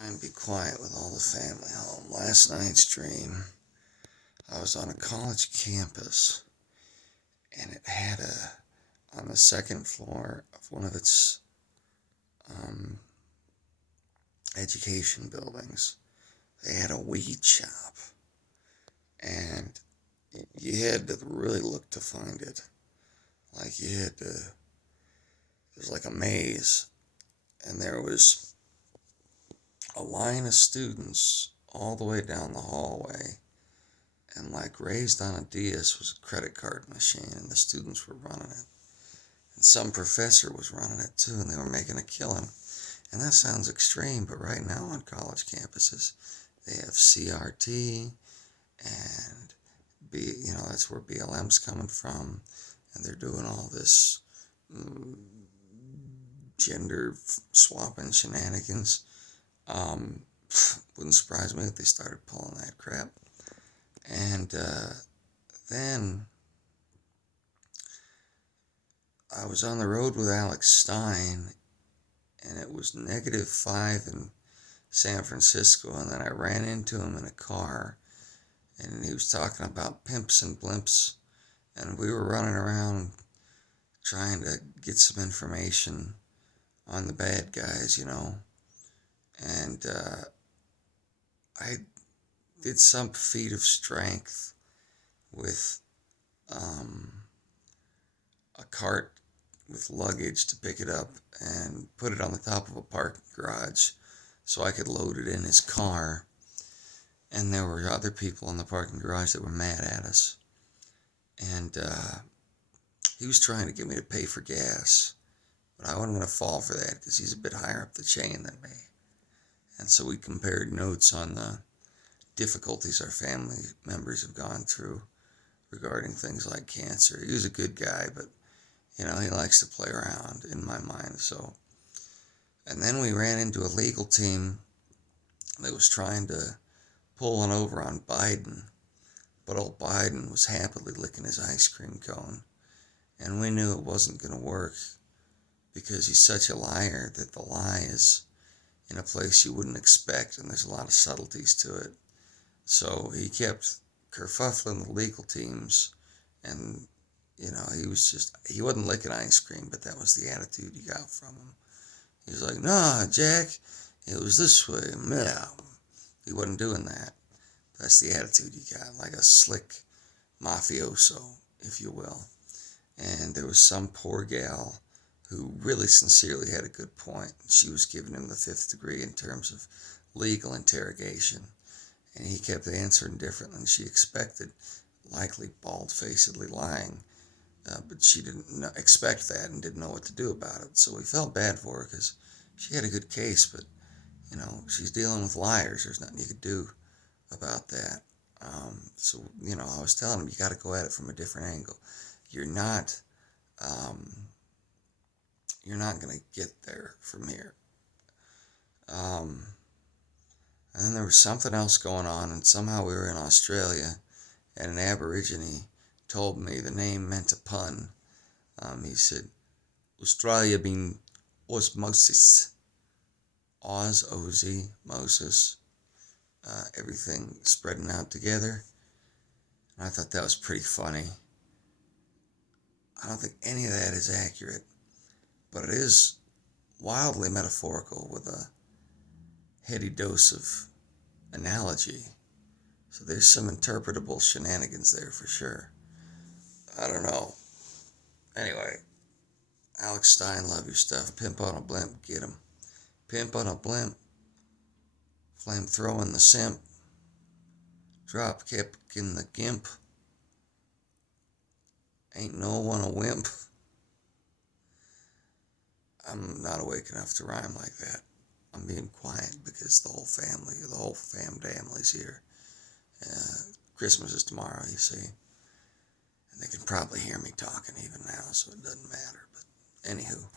And be quiet with all the family home. Last night's dream, I was on a college campus, and it had on the second floor of one of its um, education buildings, they had a weed shop, and you had to really look to find it. Like you had to, it was like a maze, and there was a line of students all the way down the hallway, and like raised on a dais was a credit card machine, and the students were running it. And some professor was running it too, and they were making a killing. And that sounds extreme, but right now on college campuses, they have CRT, and that's where BLM's coming from, and they're doing all this mm, gender swapping shenanigans. Wouldn't surprise me if they started pulling that crap. And then I was on the road with Alex Stein, and it was -5 in San Francisco, and then I ran into him in a car, and he was talking about pimps and blimps, and we were running around trying to get some information on the bad guys, and I did some feat of strength with a cart with luggage to pick it up and put it on the top of a parking garage so I could load it in his car. And there were other people in the parking garage that were mad at us. And he was trying to get me to pay for gas, but I wasn't going to fall for that because he's a bit higher up the chain than me. And so we compared notes on the difficulties our family members have gone through regarding things like cancer. He was a good guy, but he likes to play around in my mind. So, and then we ran into a legal team that was trying to pull one over on Biden, but old Biden was happily licking his ice cream cone, and we knew it wasn't going to work because he's such a liar that the lie is in a place you wouldn't expect, and there's a lot of subtleties to it. So he kept kerfuffling the legal teams, and he wasn't licking ice cream, but that was the attitude you got from him. He was like, "Nah, Jack, it was this way." Yeah, he wasn't doing that. That's the attitude you got, like a slick mafioso, if you will. And there was some poor gal who really sincerely had a good point. She was giving him the fifth degree in terms of legal interrogation. And he kept answering different than she expected, likely bald-facedly lying. But she didn't expect that and didn't know what to do about it. So we felt bad for her because she had a good case, but, she's dealing with liars. There's nothing you could do about that. So, I was telling him, you got to go at it from a different angle. You're not going to get there from here. And then there was something else going on, and somehow we were in Australia, and an Aborigine told me the name meant a pun. He said, Australia being Oz-mosis. Oz-mosis. Everything spreading out together. And I thought that was pretty funny. I don't think any of that is accurate, but it is wildly metaphorical with a heady dose of analogy. So there's some interpretable shenanigans there for sure. I don't know. Anyway, Alex Stein, love your stuff. Pimp on a blimp, get him. Pimp on a blimp, flame throwing the simp, drop kicking the gimp. Ain't no one a wimp. I'm not awake enough to rhyme like that. I'm being quiet because the whole family's here. Christmas is tomorrow, you see. And they can probably hear me talking even now, so it doesn't matter. But anywho.